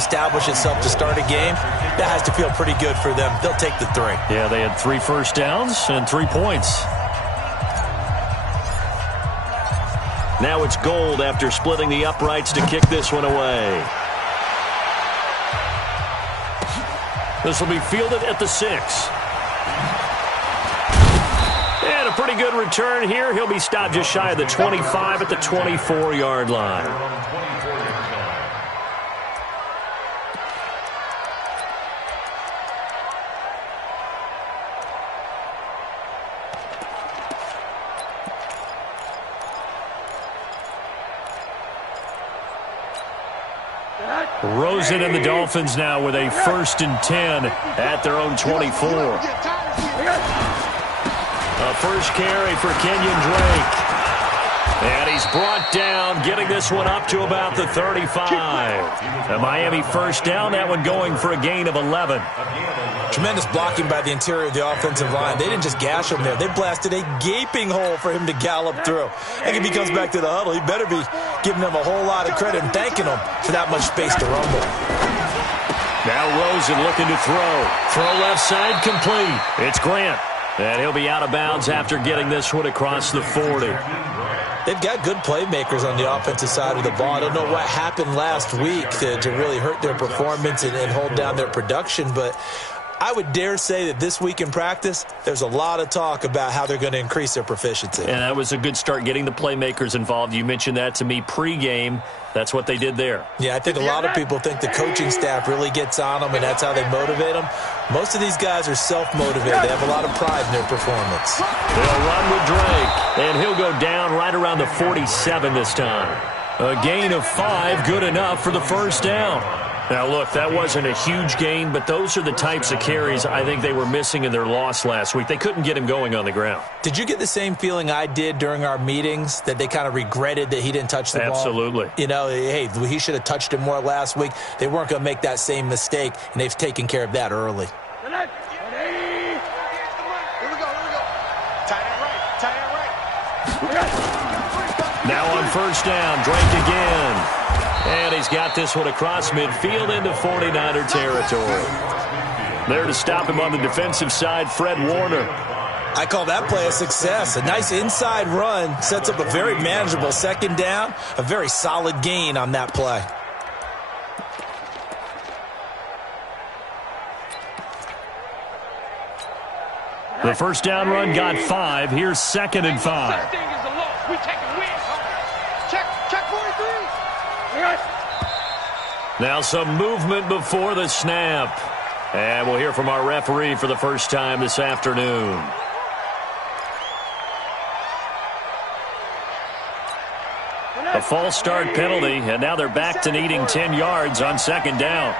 establish itself to start a game, that has to feel pretty good for them. They'll take the 3. Yeah, they had 3 first downs and 3 points. Now it's Gold after splitting the uprights to kick this one away. This will be fielded at the 6. And a pretty good return here. He'll be stopped just shy of the 25 at the 24-yard line. Rosen and the Dolphins now with a 1st and 10 at their own 24. A first carry for Kenyon Drake. And he's brought down, getting this one up to about the 35. A Miami first down, that one going for a gain of 11. Tremendous blocking by the interior of the offensive line. They didn't just gash him there. They blasted a gaping hole for him to gallop through. And if he comes back to the huddle, he better be giving them a whole lot of credit and thanking them for that much space to rumble. Now Rosen looking to throw. Throw left side complete. It's Grant. And he'll be out of bounds after getting this one across the 40. They've got good playmakers on the offensive side of the ball. I don't know what happened last week to really hurt their performance and hold down their production, but I would dare say that this week in practice, there's a lot of talk about how they're going to increase their proficiency. And that was a good start, getting the playmakers involved. You mentioned that to me pregame. That's what they did there. Yeah, I think a lot of people think the coaching staff really gets on them, and that's how they motivate them. Most of these guys are self-motivated. They have a lot of pride in their performance. They'll run with Drake, and he'll go down right around the 47 this time. A gain of 5, good enough for the first down. Now, look, that wasn't a huge gain, but those are the types of carries I think they were missing in their loss last week. They couldn't get him going on the ground. Did you get the same feeling I did during our meetings, that they kind of regretted that he didn't touch the ball? Absolutely. You know, hey, he should have touched it more last week. They weren't going to make that same mistake, and they've taken care of that early. Now on first down, Drake again. And he's got this one across midfield into 49er territory. There to stop him on the defensive side, Fred Warner. I call that play a success. A nice inside run sets up a very manageable second down, a very solid gain on that play. The first down run got 5. Here's 2nd and 5. Now some movement before the snap. And we'll hear from our referee for the first time this afternoon. A false start penalty, and now they're back to needing 10 yards on second down.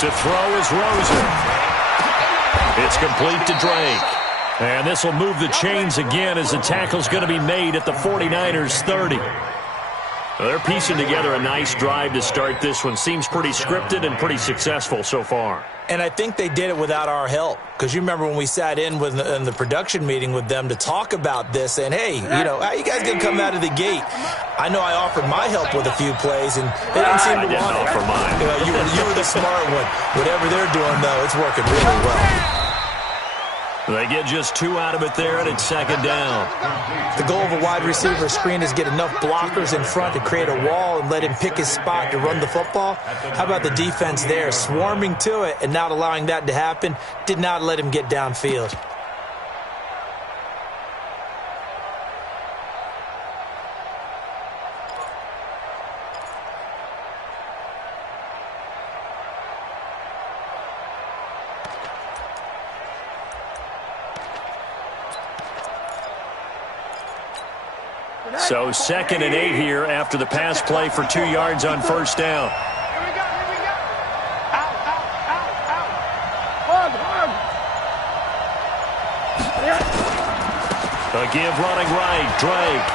To throw is Rosen. It's complete to Drake. And this will move the chains again as the tackle's going to be made at the 49ers 30. Well, they're piecing together a nice drive to start this one. Seems pretty scripted and pretty successful so far. And I think they did it without our help. Because you remember when we sat in the production meeting with them to talk about this, and hey, you know, how you guys going to come out of the gate? I know I offered my help with a few plays, and they didn't seem to want it. I didn't offer mine. You know, you were the smart one. Whatever they're doing, though, it's working really well. They get just 2 out of it there, and it's second down. The goal of a wide receiver screen is get enough blockers in front to create a wall and let him pick his spot to run the football. How about the defense there, swarming to it and not allowing that to happen? Did not let him get downfield. So 2nd and 8 here after the pass play for 2 yards on first down. A give running right, Drake.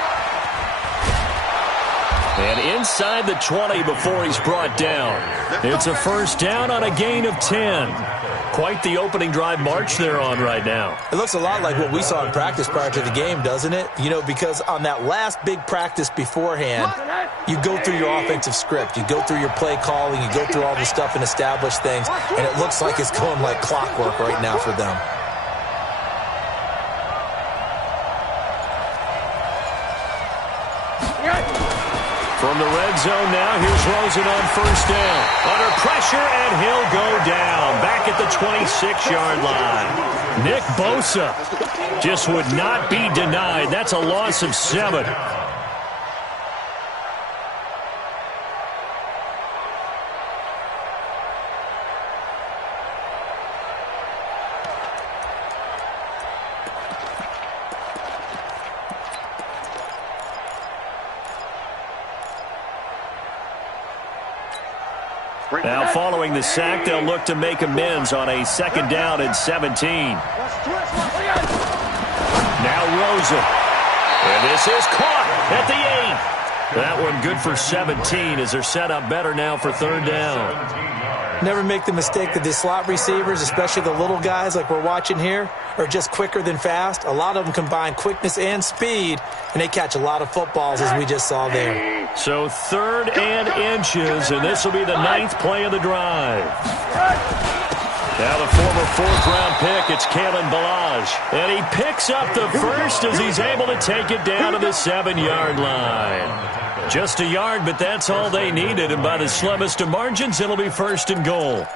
And inside the 20 before he's brought down. It's a first down on a gain of 10. Quite the opening drive march they're on right now. It looks a lot like what we saw in practice prior to the game, doesn't it? You know, because on that last big practice beforehand, you go through your offensive script. You go through your play calling. You go through all the stuff and establish things. And it looks like it's going like clockwork right now for them. From the red zone now, here's Rosen on first down. Under pressure, and he'll go down. Back at the 26-yard line. Nick Bosa just would not be denied. That's a loss of 7. Now, following the sack, they'll look to make amends on a 2nd down and 17. Now Rosen. And this is caught at the 8. That one good for 17 as they're set up better now for 3rd down. Never make the mistake that the slot receivers, especially the little guys like we're watching here, are just quicker than fast. A lot of them combine quickness and speed, and they catch a lot of footballs, as we just saw there. So 3rd and inches, and this will be the 9th play of the drive. Now the former 4th-round pick, it's Kalen Ballage. And he picks up the first as he's able to take it down to the 7-yard line. Just a yard, but that's all they needed. And by the slimmest of margins, it'll be 1st and goal.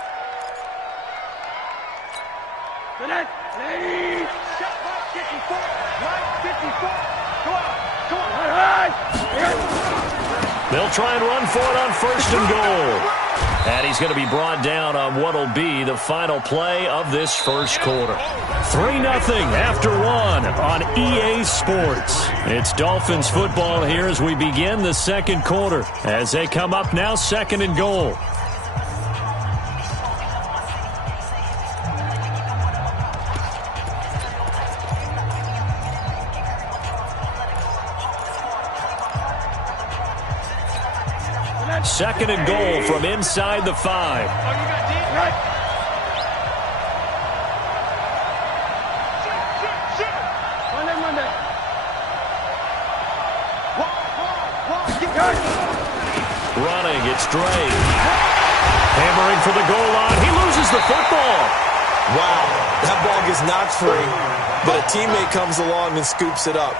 They'll try and run for it on 1st and goal. And he's going to be brought down on what will be the final play of this first quarter. 3-0 after 1 on EA Sports. It's Dolphins football here as we begin the second quarter. As they come up now, 2nd and goal. Second and goal from inside the 5. Running, it's Drake. Hammering for the goal line. He loses the football. Wow, that ball gets knocked free, but a teammate comes along and scoops it up.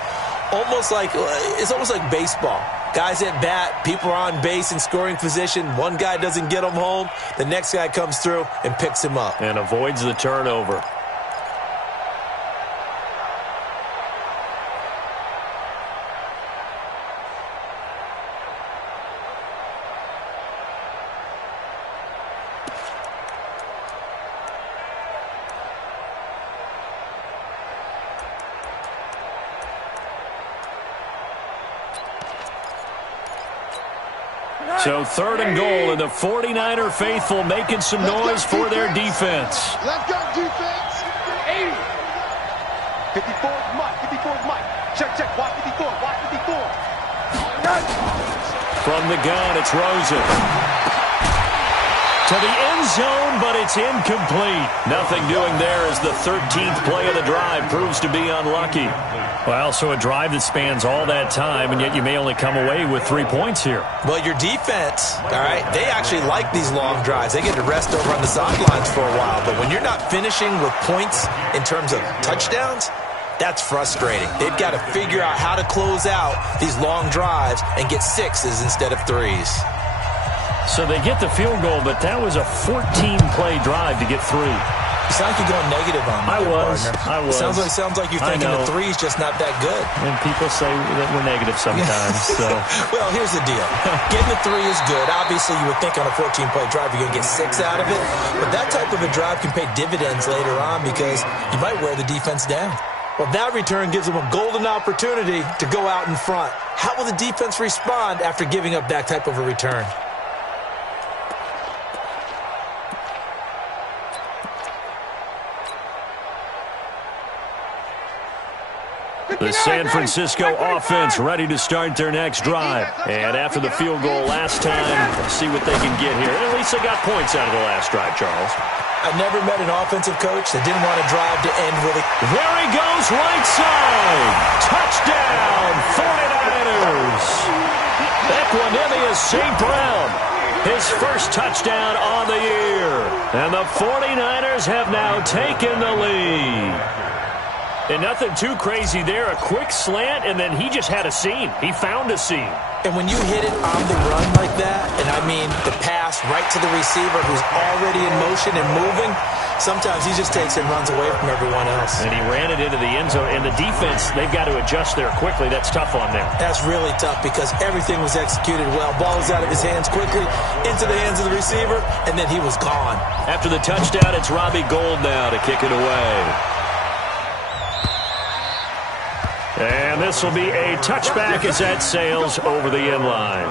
It's almost like baseball. Guys at bat, people are on base in scoring position. One guy doesn't get him home. The next guy comes through and picks him up. And avoids the turnover. So 3rd and goal, and the 49er faithful making some noise for their defense. Let's go, defense. 80. 54 is Mike. 54 is Mike. Check. Watch 54. Watch 54. From the gun, it's Rosen. To the end zone, but it's incomplete. Nothing doing there as the 13th play of the drive proves to be unlucky. Well, so a drive that spans all that time, and yet you may only come away with 3 points here. Well, your defense, all right, they actually like these long drives. They get to rest over on the sidelines for a while. But when you're not finishing with points in terms of touchdowns, that's frustrating. They've got to figure out how to close out these long drives and get 6s instead of 3s. So they get the field goal, but that was a 14-play drive to get 3. You sound like you're going negative on me. I was. Sounds like you're thinking the 3's just not that good. And people say that we're negative sometimes. So. Well, here's the deal. Getting the 3 is good. Obviously, you would think on a 14-play drive you're going to get 6 out of it. But that type of a drive can pay dividends later on because you might wear the defense down. Well, that return gives them a golden opportunity to go out in front. How will the defense respond after giving up that type of a return? The San Francisco offense ready to start their next drive. And after the field goal last time, let's see what they can get here. At least they got points out of the last drive, Charles. I never met an offensive coach that didn't want to drive to end with it. There he goes, right side. Touchdown, 49ers. Equanimous St. Brown, his first touchdown on the year. And the 49ers have now taken the lead. And nothing too crazy there. A quick slant, and then he just had a seam. He found a seam. And when you hit it on the run like that, and I mean the pass right to the receiver who's already in motion and moving, sometimes he just takes and runs away from everyone else. And he ran it into the end zone. And the defense, they've got to adjust there quickly. That's tough on them. That's really tough because everything was executed well. Ball was out of his hands quickly, into the hands of the receiver, and then he was gone. After the touchdown, it's Robbie Gould now to kick it away. And this will be a touchback as that sails over the end line.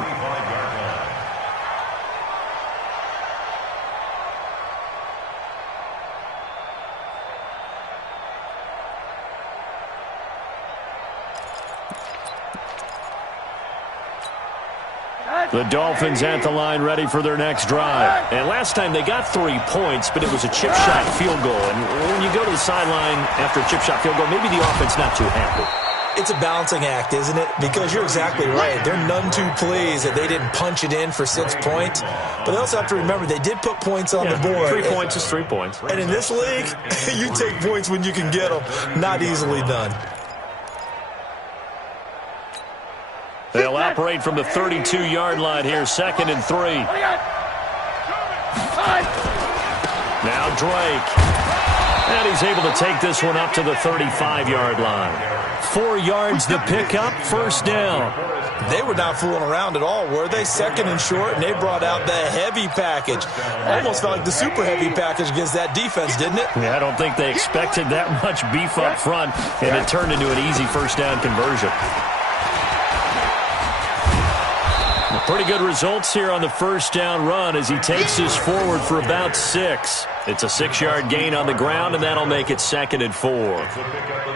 The Dolphins at the line ready for their next drive. And last time they got 3 points, but it was a chip shot field goal. And when you go to the sideline after a chip shot field goal, maybe the offense not too happy. It's a balancing act, isn't it? Because you're exactly right. They're none too pleased that they didn't punch it in for 6 points. But they also have to remember they did put points on the board. 3 points is 3 points. And in this league, you take points when you can get them. Not easily done. They'll operate from the 32-yard line here, 2nd and 3. Now Drake. And he's able to take this one up to the 35-yard line. 4 yards the pickup, first down. They were not fooling around at all, were they? 2nd and short, and they brought out the heavy package. Almost felt like the super heavy package against that defense, didn't it? Yeah, I don't think they expected that much beef up front, and it turned into an easy first down conversion. Pretty good results here on the first down run as he takes this forward for about 6. It's a 6-yard gain on the ground, and that'll make it 2nd and 4.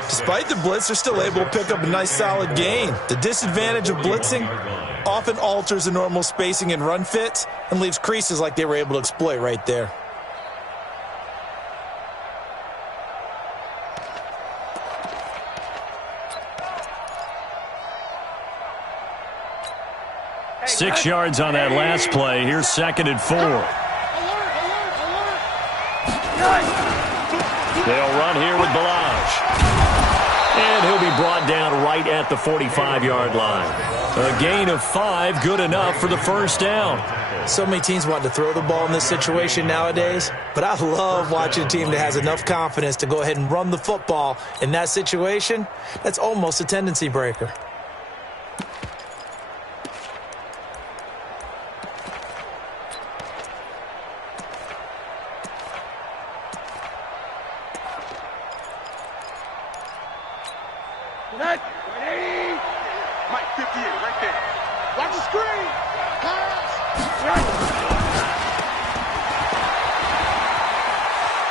Despite the blitz, they're still able to pick up a nice solid gain. The disadvantage of blitzing often alters the normal spacing and run fits and leaves creases like they were able to exploit right there. Hey, 6 yards on that last play. Here's 2nd and 4. They'll run here with Balaj. And he'll be brought down right at the 45-yard line. A gain of 5, good enough for the first down. So many teams want to throw the ball in this situation nowadays, but I love watching a team that has enough confidence to go ahead and run the football in that situation. That's almost a tendency breaker. Mike, 58, right there. Watch the screen. Pass.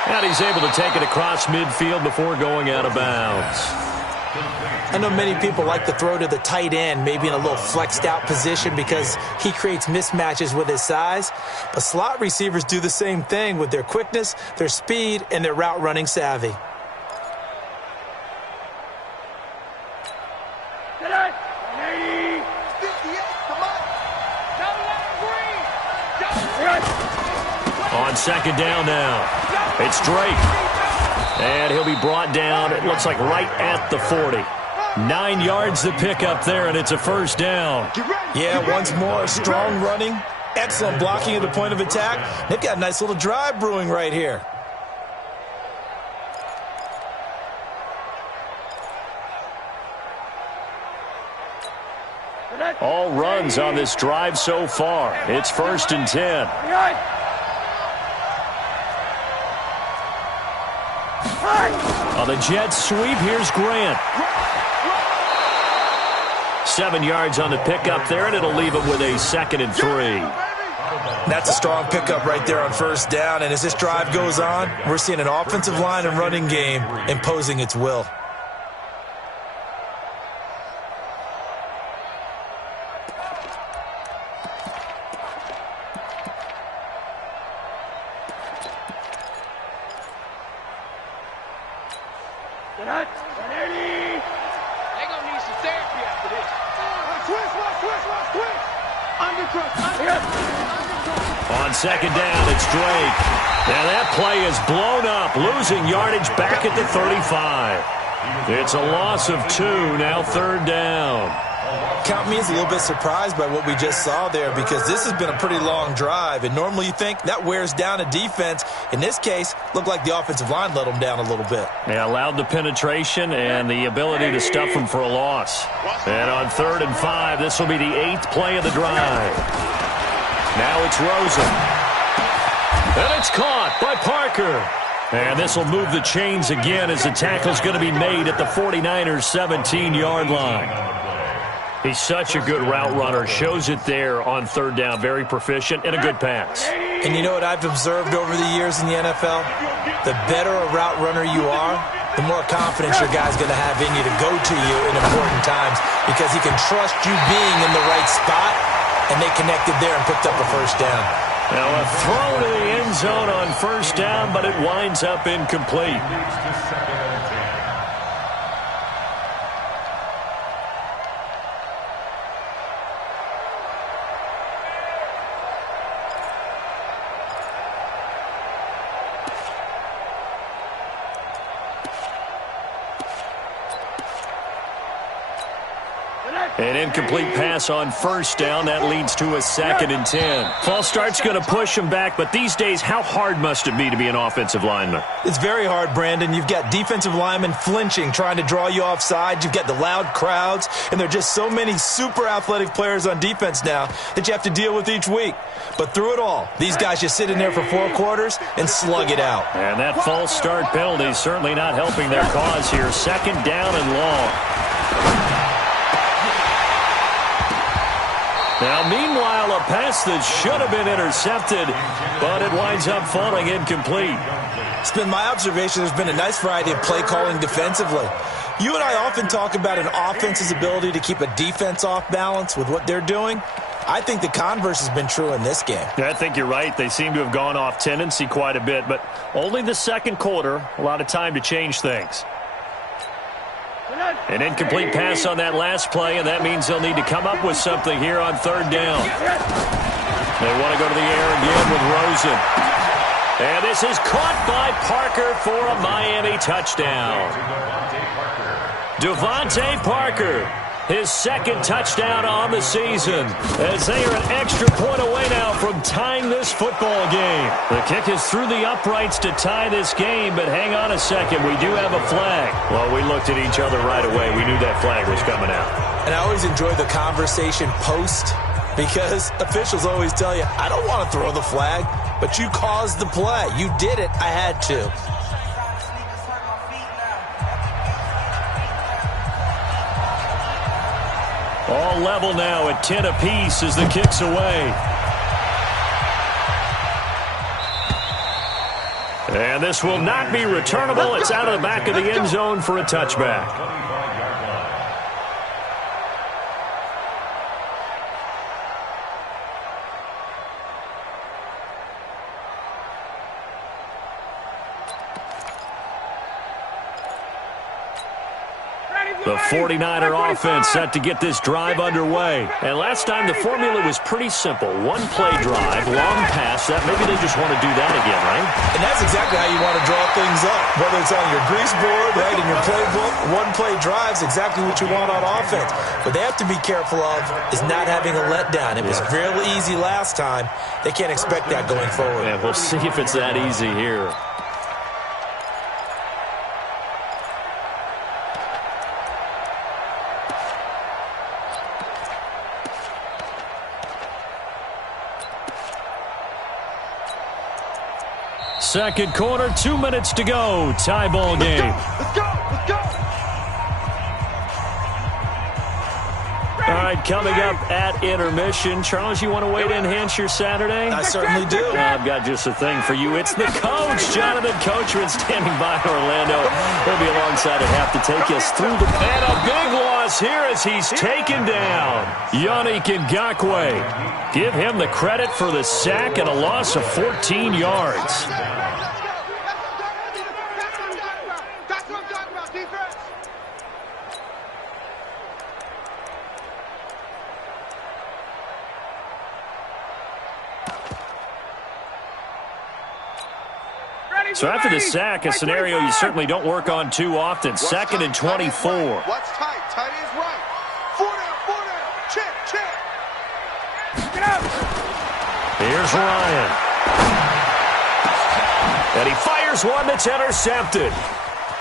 And he's able to take it across midfield before going out of bounds. I know many people like to throw to the tight end, maybe in a little flexed out position because he creates mismatches with his size. But slot receivers do the same thing with their quickness, their speed, and their route running savvy. On 2nd down now, it's Drake. And he'll be brought down, it looks like right at the 40. 9 yards the pickup there, and it's a first down. Yeah, once more, strong running, excellent blocking at the point of attack. They've got a nice little drive brewing right here. All runs on this drive so far. It's 1st and 10. On the Jets sweep, here's Grant. 7 yards on the pickup there, and it'll leave him with a 2nd and 3. That's a strong pickup right there on first down, and as this drive goes on, we're seeing an offensive line and running game imposing its will. On second down, it's Drake. Now that play is blown up, losing yardage back at the 35. It's a loss of 2, now third down. Count me as a little bit surprised by what we just saw there, because this has been a pretty long drive, and normally you think that wears down a defense. In this case, looked like the offensive line let them down a little bit. They allowed the penetration and the ability to stuff them for a loss. And on 3rd and 5, this will be the 8th play of the drive. Now it's Rosen. And it's caught by Parker. And this will move the chains again as the tackle's going to be made at the 49ers' 17-yard line. He's such a good route runner. Shows it there on 3rd down. Very proficient and a good pass. And you know what I've observed over the years in the NFL? The better a route runner you are, the more confidence your guy's going to have in you to go to you in important times, because he can trust you being in the right spot, and they connected there and picked up a first down. Now a throw to the end zone on 1st down, but it winds up incomplete. An incomplete pass on 1st down. That leads to a 2nd and 10. False start's going to push him back, but these days, how hard must it be to be an offensive lineman? It's very hard, Brandon. You've got defensive linemen flinching, trying to draw you offside. You've got the loud crowds, and there are just so many super athletic players on defense now that you have to deal with each week. But through it all, these guys just sit in there for 4 quarters and slug it out. And that false start penalty is certainly not helping their cause here. 2nd down and long. Now, meanwhile, a pass that should have been intercepted, but it winds up falling incomplete. It's been my observation there's been a nice variety of play calling defensively. You and I often talk about an offense's ability to keep a defense off balance with what they're doing. I think the converse has been true in this game. Yeah, I think you're right. They seem to have gone off tendency quite a bit, but only the 2nd quarter, a lot of time to change things. An incomplete pass on that last play, and that means they'll need to come up with something here on 3rd down. They want to go to the air again with Rosen. And this is caught by Parker for a Miami touchdown. Devontae Parker, his 2nd touchdown on the season, as they are an extra point away now from tying this football game. The kick is through the uprights to tie this game, but hang on a second, we do have a flag. Well, we looked at each other right away. We knew that flag was coming out. And I always enjoy the conversation post, because officials always tell you, I don't want to throw the flag, but you caused the play. You did it. I had to. All level now at 10 apiece as the kick's away. And this will not be returnable. It's out of the back of the end zone for a touchback. The 49er offense set to get this drive underway. And last time the formula was pretty simple. 1-play drive, long pass. That maybe they just want to do that again, right? And that's exactly how you want to draw things up. Whether it's on your grease board, right, in your playbook, 1-play drive is exactly what you want on offense. What they have to be careful of is not having a letdown. It was real easy last time. They can't expect that going forward. Yeah, we'll see if it's that easy here. Second quarter, 2 minutes to go. Tie ball game. Let's go! Let's go! All right, coming up at intermission. Charles, you want to wait in Hampshire Saturday? I certainly do. I've got just a thing for you. It's the coach, Jonathan Coachman, standing by Orlando. He'll be alongside at half to take us through the... And a big loss here as he's taken down. Yannick Ngakoue. Give him the credit for the sack and a loss of 14 yards. So after the sack, a scenario you certainly don't work on too often. 2nd and 24. What's tight? Tight is right. 4 down. Check. Get out. Here's Ryan. And he fires one that's intercepted.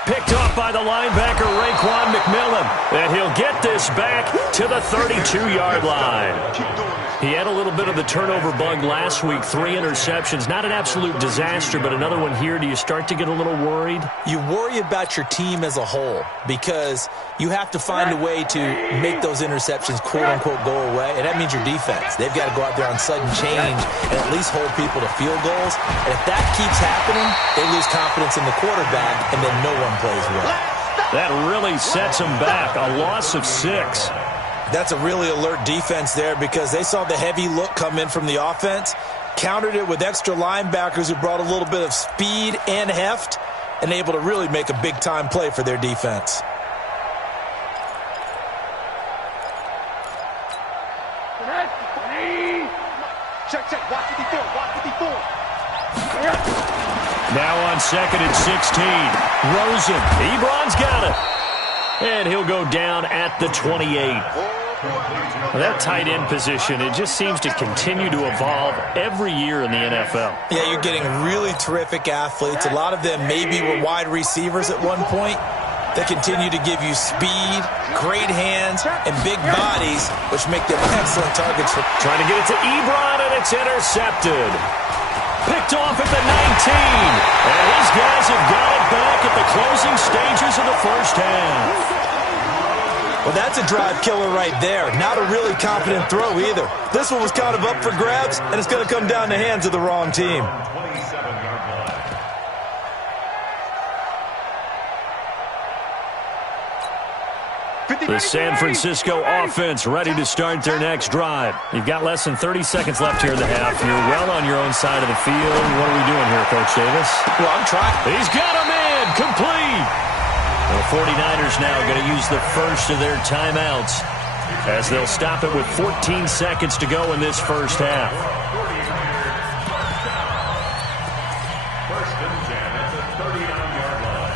Picked off by the linebacker, Raekwon McMillan. And he'll get this back to the 32-yard line. He had a little bit of the turnover bug last week. 3 interceptions. Not an absolute disaster, but another one here. Do you start to get a little worried? You worry about your team as a whole because you have to find a way to make those interceptions, quote-unquote, go away. And that means your defense. They've got to go out there on sudden change and at least hold people to field goals. And if that keeps happening, they lose confidence in the quarterback, and then no one plays well. That really sets them back. A loss of 6. That's a really alert defense there because they saw the heavy look come in from the offense, countered it with extra linebackers who brought a little bit of speed and heft, and able to really make a big-time play for their defense. Check. Watch 54. Now on 2nd and 16. Rosen. Ebron's got it. And he'll go down at the 28. That tight end position, it just seems to continue to evolve every year in the NFL. Yeah, you're getting really terrific athletes. A lot of them maybe were wide receivers at one point. They continue to give you speed, great hands, and big bodies, which make them excellent targets for... Trying to get it to Ebron, and it's intercepted. Picked off at the 19. And these guys have got it back at the closing stages of the first half. Well, that's a drive killer right there. Not a really confident throw either. This one was kind of up for grabs, and it's going to come down the hands of the wrong team. The San Francisco offense ready to start their next drive. You've got less than 30 seconds left here in the half. You're well on your own side of the field. What are we doing here, Coach Davis? Well, I'm trying. He's got him in. Complete. The 49ers now going to use the first of their timeouts as they'll stop it with 14 seconds to go in this first half. First and 10 at the 39-yard line.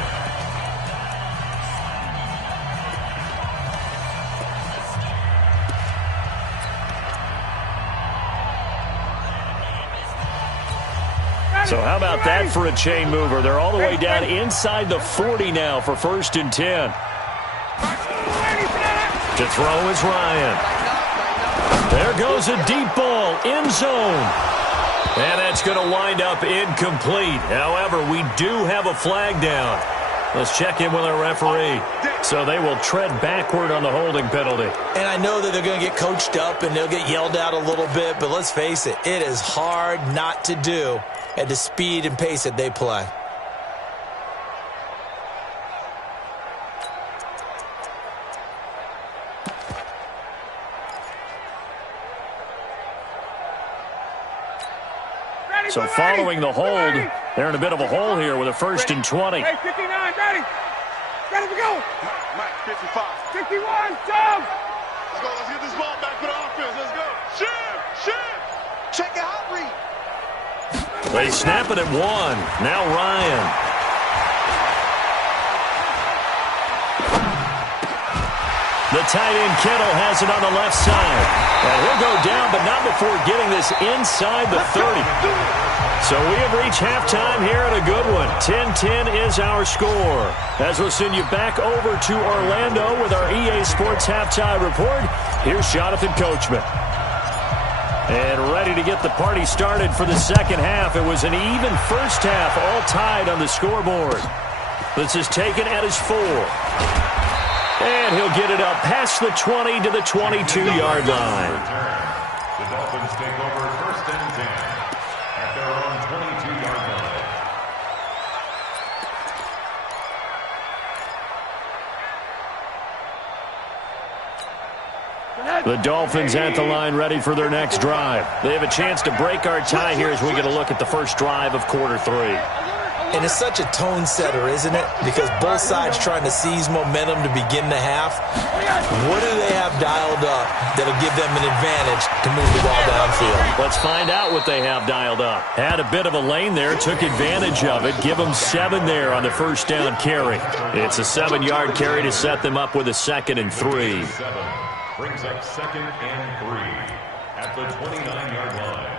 So how about that for a chain mover? They're all the way down inside the 40 now for 1st and 10. To throw is Ryan. There goes a deep ball, end zone. And that's going to wind up incomplete. However, we do have a flag down. Let's check in with our referee. So they will tread backward on the holding penalty. And I know that they're going to get coached up and they'll get yelled at a little bit, but let's face it, it is hard not to do at the speed and pace that they play. So following the hold, they're in a bit of a hole here with a 1st and 20. Hey, 59, ready. Ready to go. Mike, 55. 61, jump. Let's go. Let's get this ball back for the offense. Let's go. Shift. Check it out, read. They snap it at 1. Now Ryan. The tight end Kittle has it on the left side. And he'll go down, but not before getting this inside the 30. So we have reached halftime here at a good one. 10-10 is our score. As we'll send you back over to Orlando with our EA Sports Halftime Report, here's Jonathan Coachman. And ready to get the party started for the second half. It was an even first half, all tied on the scoreboard. This is taken at his 4. And he'll get it up past the 20 to the 22-yard line. The Dolphins take over 1st and 10 at their own 22-yard line. The Dolphins at the line ready for their next drive. They have a chance to break our tie here as we get a look at the first drive of quarter 3. And it's such a tone setter, isn't it? Because both sides trying to seize momentum to begin the half. What do they have dialed up that'll give them an advantage to move the ball downfield? Let's find out what they have dialed up. Had a bit of a lane there, took advantage of it. Give them 7 there on the first down carry. It's a 7-yard carry to set them up with a 2nd and 3. Brings up 2nd and 3 at the 29-yard line.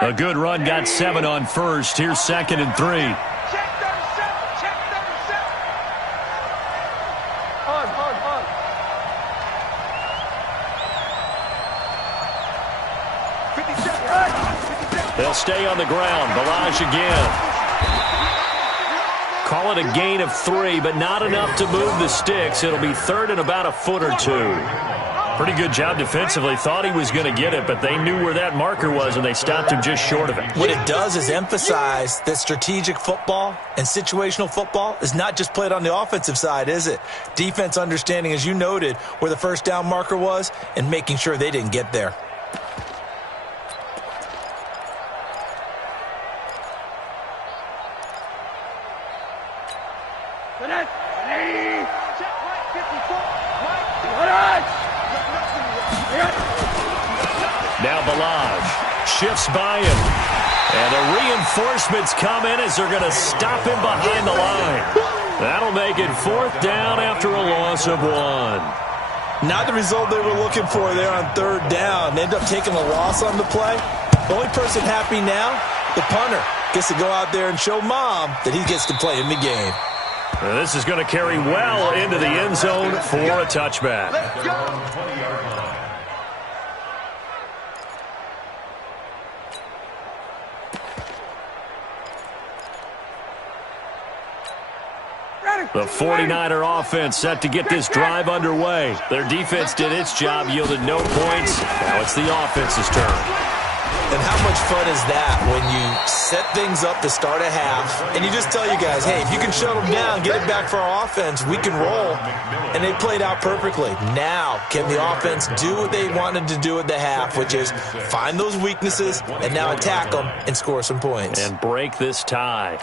A good run got 7 on first. Here's 2nd and 3. Check 37. Check 37. On. 57. They'll stay on the ground. Balaj again. Call it a gain of 3, but not enough to move the sticks. It'll be 3rd and about a foot or 2. Pretty good job defensively. Thought he was going to get it, but they knew where that marker was, and they stopped him just short of it. What it does is emphasize that strategic football and situational football is not just played on the offensive side, is it? Defense understanding, as you noted, where the first down marker was and making sure they didn't get there. Now Balaj shifts by him. And the reinforcements come in as they're going to stop him behind the line. That'll make it 4th down after a loss of 1. Not the result they were looking for there on 3rd down. They end up taking a loss on the play. The only person happy now, the punter, gets to go out there and show Mom that he gets to play in the game. And this is going to carry well into the end zone for a touchback. Let's go. 20-yard line. The 49er offense set to get this drive underway. Their defense did its job, yielded no points. Now it's the offense's turn. And how much fun is that when you set things up to start a half and you just tell you guys, hey, if you can shut them down, get it back for our offense, we can roll. And they played out perfectly. Now, can the offense do what they wanted to do at the half, which is find those weaknesses and now attack them and score some points. And break this tie.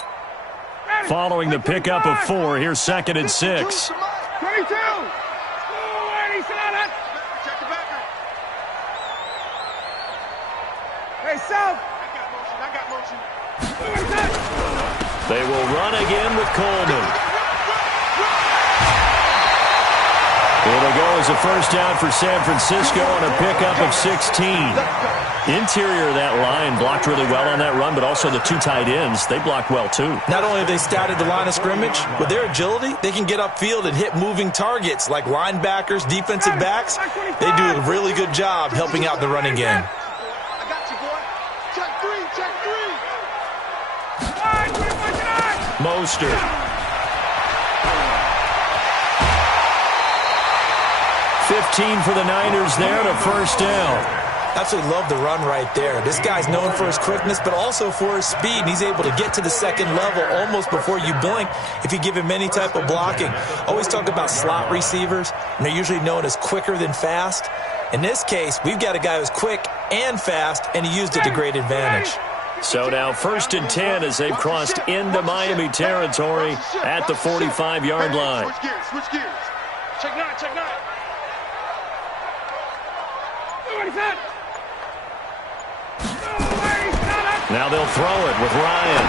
Following the pickup of 4, here's 2nd and 6. 22. Hey, South. I got motion. They will run again with Coleman. It'll go as a first down for San Francisco on a pickup of 16. Interior of that line blocked really well on that run, but also the 2 tight ends, they blocked well too. Not only have they scouted the line of scrimmage, with their agility, they can get upfield and hit moving targets like linebackers, defensive backs. They do a really good job helping out the running game. I got you, boy. Check 3, check 3. Mostert. 15 for the Niners there and a first down. Absolutely love the run right there. This guy's known for his quickness, but also for his speed. And he's able to get to the second level almost before you blink if you give him any type of blocking. Always talk about slot receivers, and they're usually known as quicker than fast. In this case, we've got a guy who's quick and fast, and he used it to great advantage. So now 1st and 10 as they've crossed into Miami territory at the 45-yard line. Switch gears, switch gears. Check 9, check 9. What is that? Now they'll throw it with Ryan.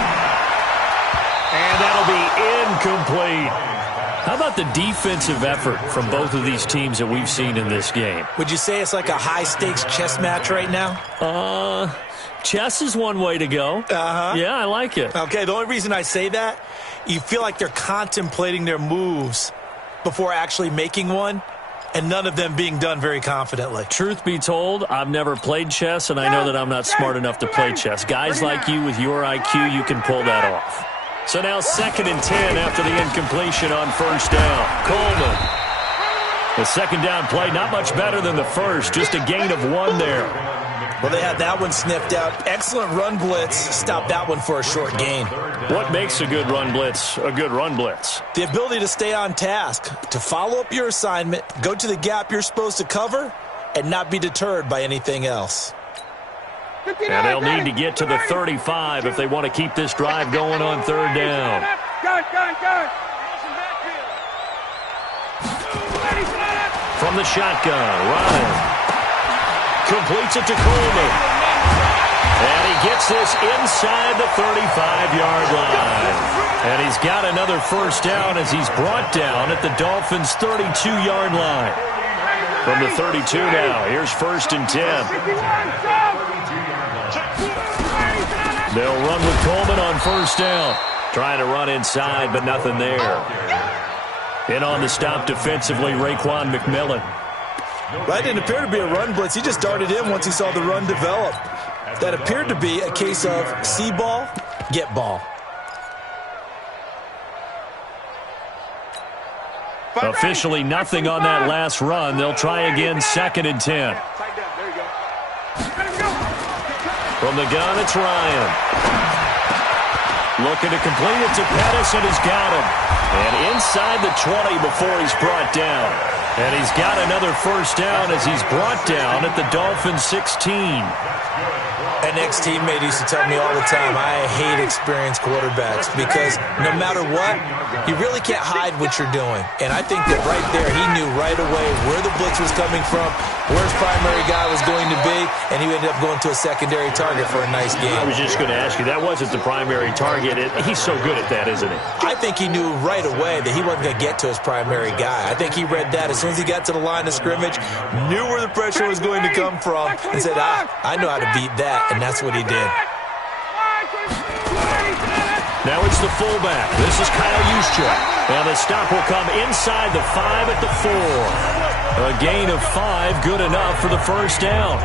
And that'll be incomplete. How about the defensive effort from both of these teams that we've seen in this game? Would you say it's like a high-stakes chess match right now? Chess is one way to go. Uh-huh. Yeah, I like it. Okay, the only reason I say that, you feel like they're contemplating their moves before actually making one, and none of them being done very confidently. Truth be told, I've never played chess, and I know that I'm not smart enough to play chess. Guys like you with your IQ, you can pull that off. So now 2nd and 10 after the incompletion on first down. Coleman. The second down play, not much better than the first, just a gain of 1 there. Well, they had that one sniffed out. Excellent run blitz. Stopped that one for a short gain. What makes a good run blitz a good run blitz? The ability to stay on task, to follow up your assignment, go to the gap you're supposed to cover, and not be deterred by anything else. And they'll need to get to the 35 if they want to keep this drive going on third down. From the shotgun, Ryan completes it to Coleman. And he gets this inside the 35-yard line. And he's got another first down as he's brought down at the Dolphins' 32-yard line. From the 32 now, here's 1st and 10. They'll run with Coleman on 1st down. Trying to run inside, but nothing there. In on the stop defensively, Raekwon McMillan. That didn't appear to be a run blitz. He just darted in once he saw the run develop. That appeared to be a case of see ball, get ball. Officially nothing on that last run. They'll try again, 2nd and 10. From the gun, it's Ryan. Looking to complete it to Pettis, and he's got him. And inside the 20 before he's brought down. And he's got another first down as he's brought down at the Dolphins' 16. An ex-teammate used to tell me all the time, I hate experienced quarterbacks because no matter what, you really can't hide what you're doing. And I think that right there, he knew right away where the blitz was coming from, where his primary guy was going to be, and he ended up going to a secondary target for a nice game. I was just going to ask you, that wasn't the primary target. He's so good at that, isn't he? I think he knew right away that he wasn't going to get to his primary guy. I think he read that as soon as he got to the line of scrimmage, knew where the pressure was going to come from, and said, I know how to beat that. And that's what he did. Now it's the fullback. This is Kyle Juszczyk. And the stop will come inside the 5 at the 4. A gain of 5, good enough for the first down.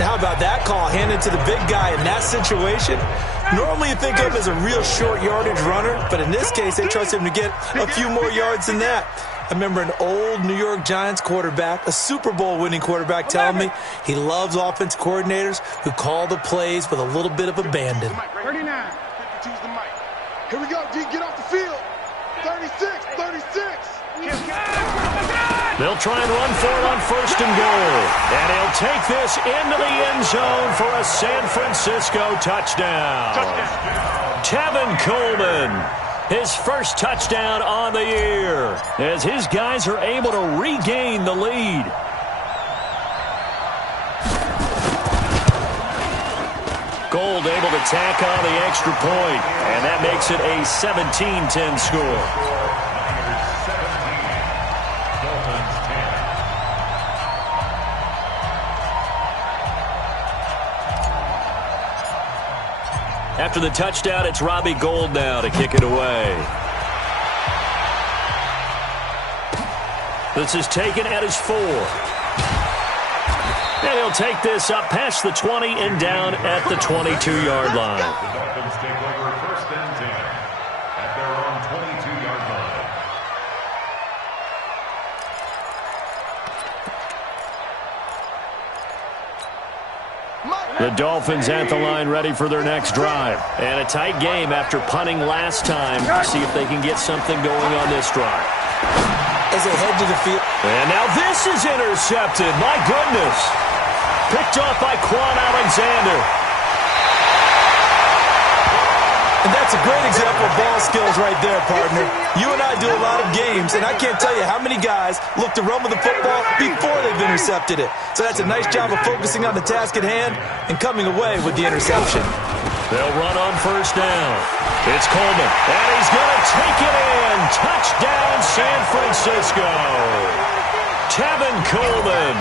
Now how about that call handed to the big guy in that situation? Normally you think of him as a real short yardage runner, but in this case they trust him to get a few more yards than that. I remember an old New York Giants quarterback, a Super Bowl winning quarterback, telling me he loves offense coordinators who call the plays with a little bit of abandon. 39. 52's the mic. Here we go, D. Get off the field. 36. They'll try and run for it on 1st and goal. And he'll take this into the end zone for a San Francisco touchdown. Tevin Coleman. His first touchdown on the year as his guys are able to regain the lead. Gold able to tack on the extra point, and that makes it a 17-10 score. After the touchdown, it's Robbie Gould now to kick it away. This is taken at his 4. And he'll take this up past the 20 and down at the 22-yard line. The Dolphins take over 1st and 10 at their own 22-yard line. The Dolphins at the line ready for their next drive. And a tight game after punting last time. See if they can get something going on this drive. As they head to the field. And now this is intercepted. My goodness. Picked off by Quan Alexander. And that's a great example of ball skills right there, partner. You and I do a lot of games, and I can't tell you how many guys look to run with the football before they've intercepted it. So that's a nice job of focusing on the task at hand and coming away with the interception. They'll run on 1st down. It's Coleman, and he's going to take it in. Touchdown, San Francisco. Tevin Coleman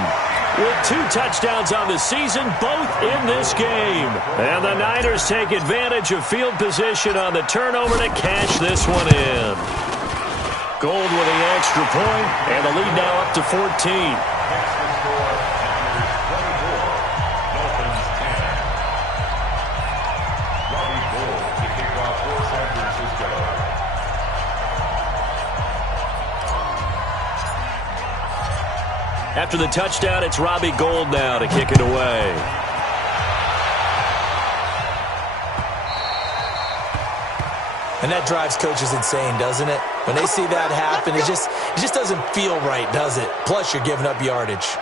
with 2 touchdowns on the season, both in this game. And the Niners take advantage of field position on the turnover to cash this one in. Gould with the extra point, and the lead now up to 14. After the touchdown, it's Robbie Gould now to kick it away. And that drives coaches insane, doesn't it? When they see that happen, it just doesn't feel right, does it? Plus, you're giving up yardage.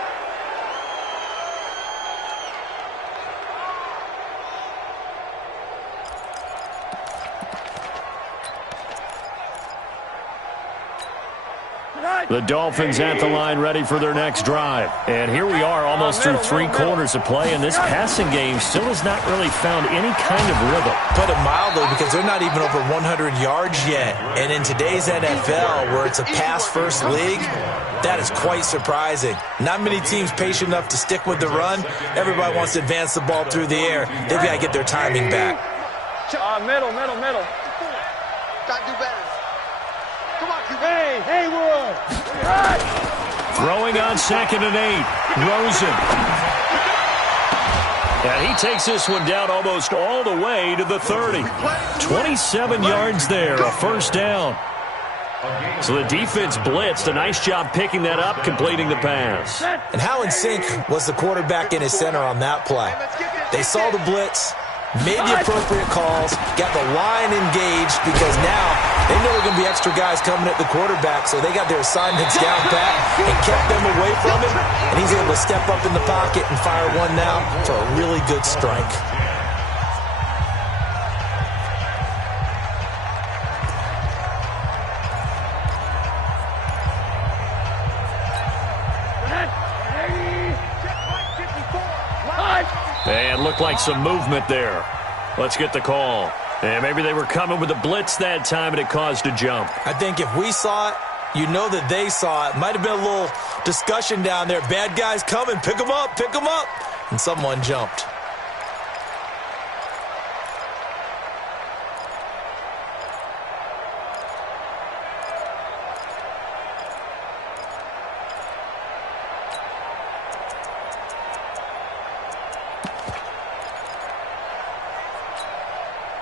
The Dolphins at the line ready for their next drive. And here we are almost through 3 quarters of play, and this passing game still has not really found any kind of rhythm. Put it mildly, because they're not even over 100 yards yet. And in today's NFL, where it's a pass-first league, that is quite surprising. Not many teams patient enough to stick with the run. Everybody wants to advance the ball through the air. They've got to get their timing back. Middle. Gotta do better. Come on, QB. Hey, Haywood. Throwing on 2nd and 8. Rosen. And he takes this one down almost all the way to the 30. 27 yards there, a first down. So the defense blitzed. A nice job picking that up, completing the pass. And how in sync was the quarterback in his center on that play? They saw the blitz, made the appropriate calls, got the line engaged, because now they know there are going to be extra guys coming at the quarterback, so they got their assignments down pat and kept them away from him, and he's able to step up in the pocket and fire one now for a really good strike. And looked like some movement there. Let's get the call. And maybe they were coming with a blitz that time, and it caused a jump. I think if we saw it, you know that they saw it. Might have been a little discussion down there. Bad guys coming. Pick them up. And someone jumped.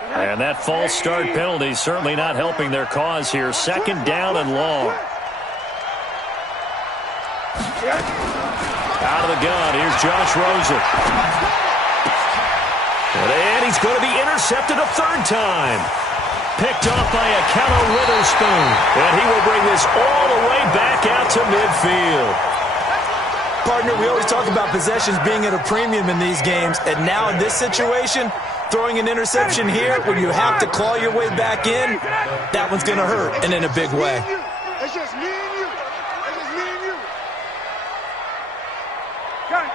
And that false start penalty certainly not helping their cause here. 2nd down and long. Out of the gun, here's Josh Rosen. And he's going to be intercepted a 3rd time. Picked off by Akello Witherspoon. And he will bring this all the way back out to midfield. Partner, we always talk about possessions being at a premium in these games, and now in this situation, throwing an interception here when you have to claw your way back in, that one's going to hurt, and in a big way. It's just me and you. Got it.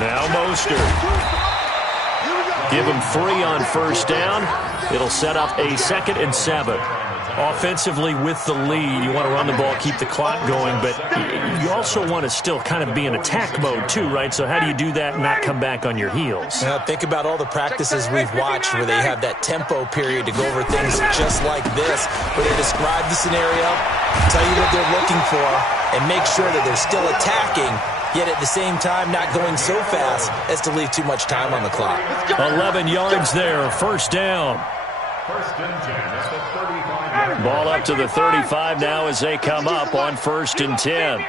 Now Mostert. Give him 3 on first down. It'll set up a 2nd and 7. Offensively with the lead, you want to run the ball, keep the clock going, but you also want to still kind of be in attack mode too, right? So how do you do that and not come back on your heels? Now, think about all the practices we've watched where they have that tempo period to go over things just like this, where they describe the scenario, tell you what they're looking for, and make sure that they're still attacking, yet at the same time not going so fast as to leave too much time on the clock. 11 yards there, first down. 1st and 10 at the 35. Ball up to the 35 now as they come up on 1st and 10.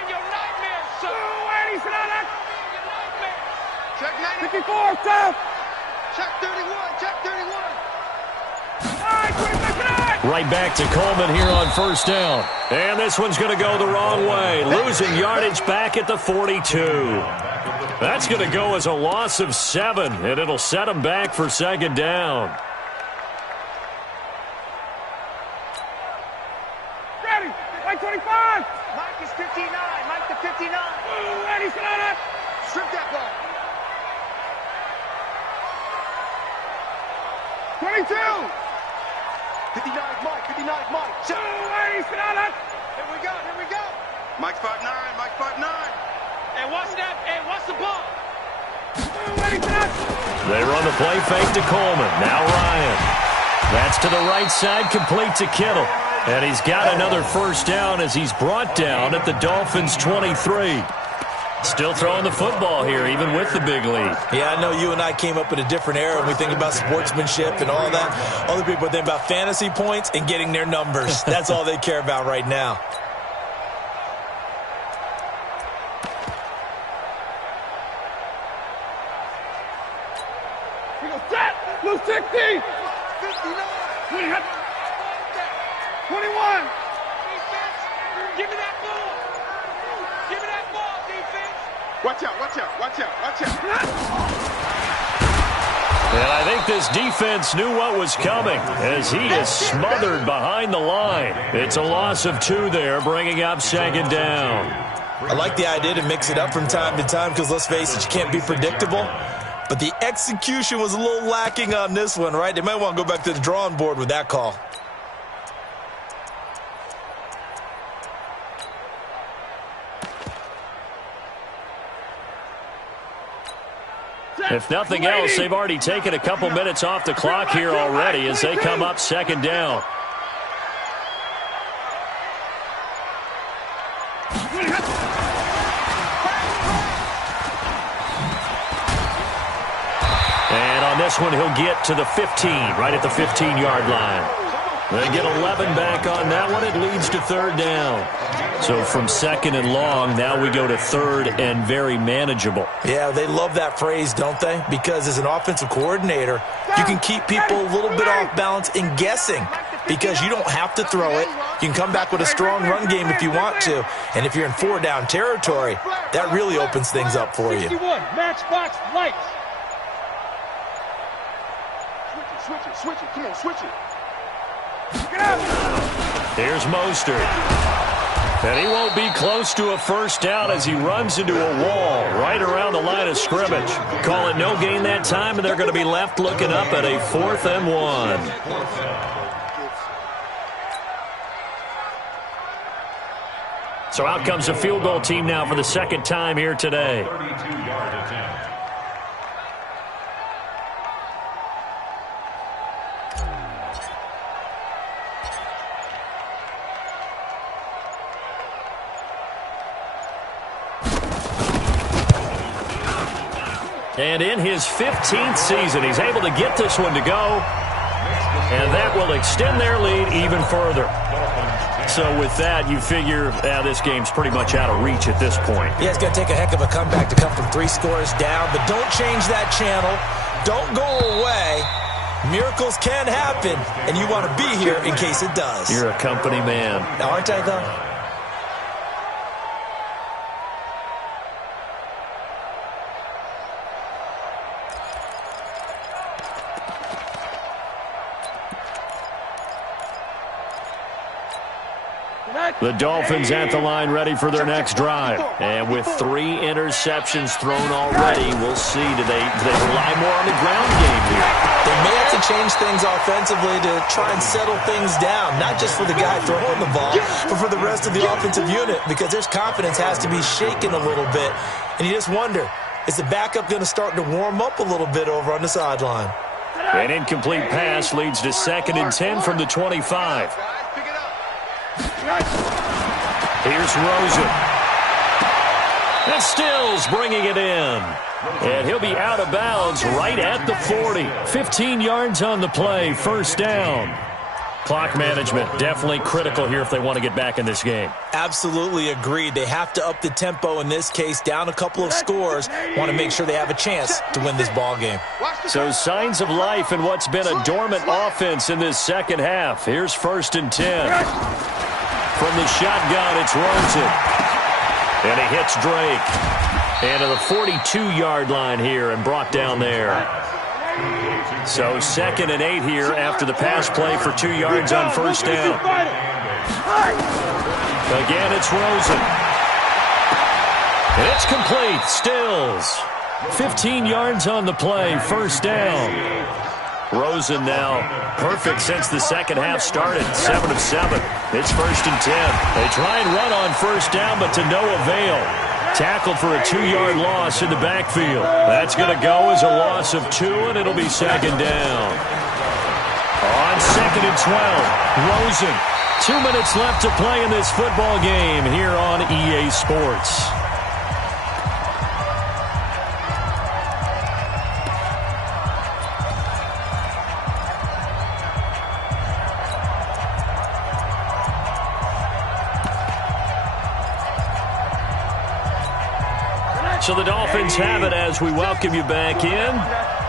Check 54, stop. Check 31. Right back to Coleman here on first down. And this one's going to go the wrong way. Losing yardage back at the 42. That's going to go as a loss of 7, and it'll set them back for 2nd down. Ready. Mike 25. Mike is 59. Mike to 59. Ready, Sonata. Strip that ball. 22. 59 Mike. 59 Mike. Check. Ready, Sonata. Here we go. Mike's 5'9. Mike's 5'9. And what's that? And what's the ball? Ready, Sonata. They run the play fake to Coleman. Now Ryan. That's to the right side, complete to Kittle. And he's got another first down as he's brought down at the Dolphins' 23. Still throwing the football here, even with the big lead. Yeah, I know you and I came up in a different era and we think about sportsmanship and all that. Other people think about fantasy points and getting their numbers. That's all they care about right now. We go set. Blue 60. 59. 21. Give me that ball. Give me that ball, defense. Watch out. And I think this defense knew what was coming as he is smothered behind the line. It's a loss of 2 there, bringing up second down. I like the idea to mix it up from time to time because, let's face it, you can't be predictable. But the execution was a little lacking on this one, right? They might want to go back to the drawing board with that call. If nothing else, they've already taken a couple minutes off the clock here already as they come up second down. And on this one, he'll get to the 15, right at the 15-yard line. They get 11 back on that one. It leads to third down. So from second and long, now we go to third and very manageable. Yeah, they love that phrase, don't they? Because as an offensive coordinator, you can keep people a little bit off balance in guessing because you don't have to throw it. You can come back with a strong run game if you want to. And if you're in 4-down territory, that really opens things up for you. 61, matchbox lights. Switch it. Come on, switch it. Here's Mostert. And he won't be close to a first down as he runs into a wall right around the line of scrimmage. Call it no gain that time, and they're going to be left looking up at a 4th and 1. So out comes a field goal team now for the second time here today. 32-yard attempt. And in his 15th season, he's able to get this one to go. And that will extend their lead even further. So with that, you figure this game's pretty much out of reach at this point. Yeah, it's going to take a heck of a comeback to come from 3 scores down. But don't change that channel. Don't go away. Miracles can happen, and you want to be here in case it does. You're a company man. Aren't I, though? The Dolphins at the line ready for their next drive. And with 3 interceptions thrown already, we'll see. Do they rely more on the ground game here? They may have to change things offensively to try and settle things down, not just for the guy throwing the ball, but for the rest of the offensive unit, because their confidence has to be shaken a little bit. And you just wonder, is the backup going to start to warm up a little bit over on the sideline? An incomplete pass leads to 2nd and 10 from the 25. Here's Rosen. And Stills bringing it in. And he'll be out of bounds right at the 40. 15 yards on the play, first down. Clock management definitely critical here if they want to get back in this game. Absolutely agreed. They have to up the tempo in this case, down a couple of scores. Want to make sure they have a chance to win this ball game. So signs of life in what's been a dormant offense in this second half. Here's 1st and 10. From the shotgun, it's Rosen. And he hits Drake. And to the 42-yard line here and brought down there. So 2nd and 8 here after the pass play for 2 yards on first down. Again, it's Rosen. And it's complete. Stills. 15 yards on the play, first down. Rosen now perfect since the second half started, 7 of 7. It's 1st and 10. They try and run on first down, but to no avail. Tackled for a 2-yard loss in the backfield. That's going to go as a loss of 2, and it'll be 2nd down. On 2nd and 12, Rosen. 2 minutes left to play in this football game here on EA Sports. So the Dolphins have it as we welcome you back in.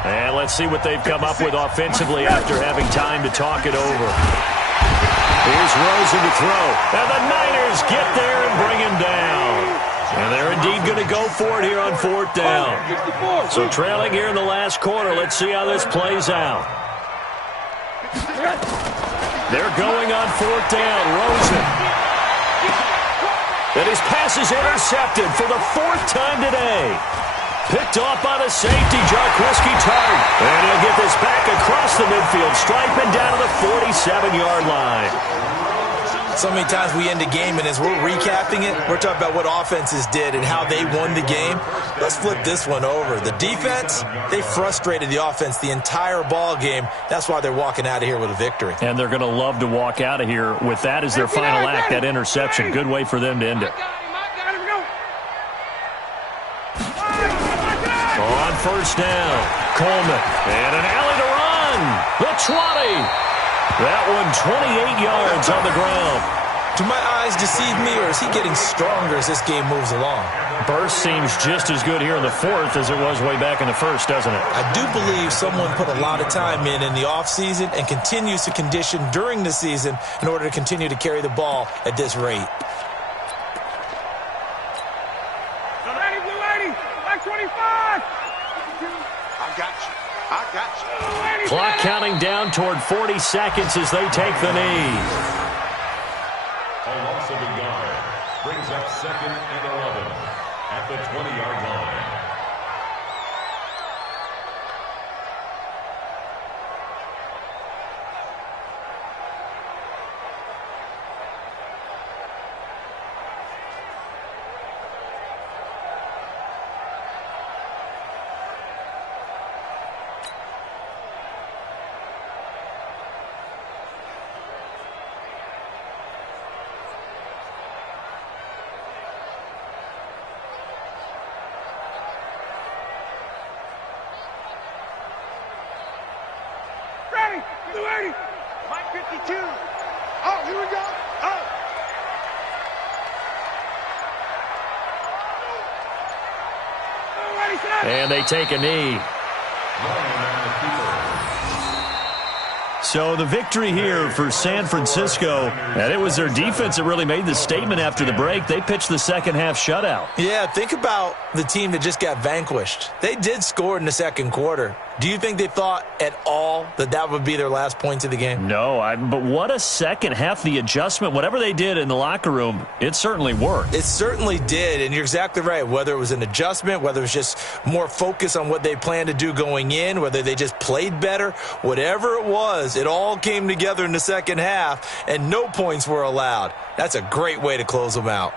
And let's see what they've come up with offensively after having time to talk it over. Here's Rosen to throw. And the Niners get there and bring him down. And they're indeed going to go for it here on fourth down. So trailing here in the last quarter. Let's see how this plays out. They're going on fourth down. Rosen. And his pass is intercepted for the fourth time today. Picked off by the safety, Jarquiski Tart. And he'll get this back across the midfield stripe and down to the 47-yard line. So many times we end a game, and as we're recapping it, we're talking about what offenses did and how they won the game. Let's flip this one over. The defense, they frustrated the offense the entire ball game. That's why they're walking out of here with a victory. And they're going to love to walk out of here with that as their final act, that interception. Good way for them to end it. On first down, Coleman. And an alley to run. The 20. That one 28 yards on the ground. Do my eyes deceive me, or is he getting stronger as this game moves along? Burst seems just as good here in the fourth as it was way back in the first, doesn't it? I do believe someone put a lot of time in the offseason and continues to condition during the season in order to continue to carry the ball at this rate. Back 25. I got you. I got you. Clock counting down toward 40 seconds as they take the knee. A loss of a yard brings up 2nd and 11 at the 20-yard line. Mike 52. Oh, here we go. Oh. And they take a knee. So the victory here for San Francisco, and it was their defense that really made the statement after the break. They pitched the second half shutout. Yeah, think about the team that just got vanquished. They did score in the second quarter. Do you think they thought at all that that would be their last points of the game? No, but what a second half. The adjustment, whatever they did in the locker room, it certainly worked. It certainly did, and you're exactly right. Whether it was an adjustment, whether it was just more focus on what they planned to do going in, whether they just played better, whatever it was, it all came together in the second half, and no points were allowed. That's a great way to close them out.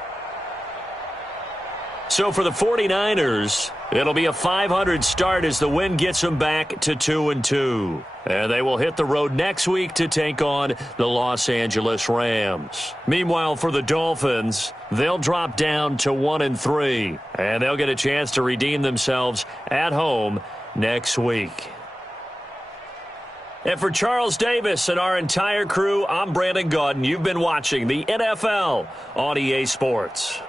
So for the 49ers, it'll be a 500 start as the win gets them back to 2-2. And they will hit the road next week to take on the Los Angeles Rams. Meanwhile, for the Dolphins, they'll drop down to 1-3. And they'll get a chance to redeem themselves at home next week. And for Charles Davis and our entire crew, I'm Brandon Gaudin. You've been watching the NFL on EA Sports.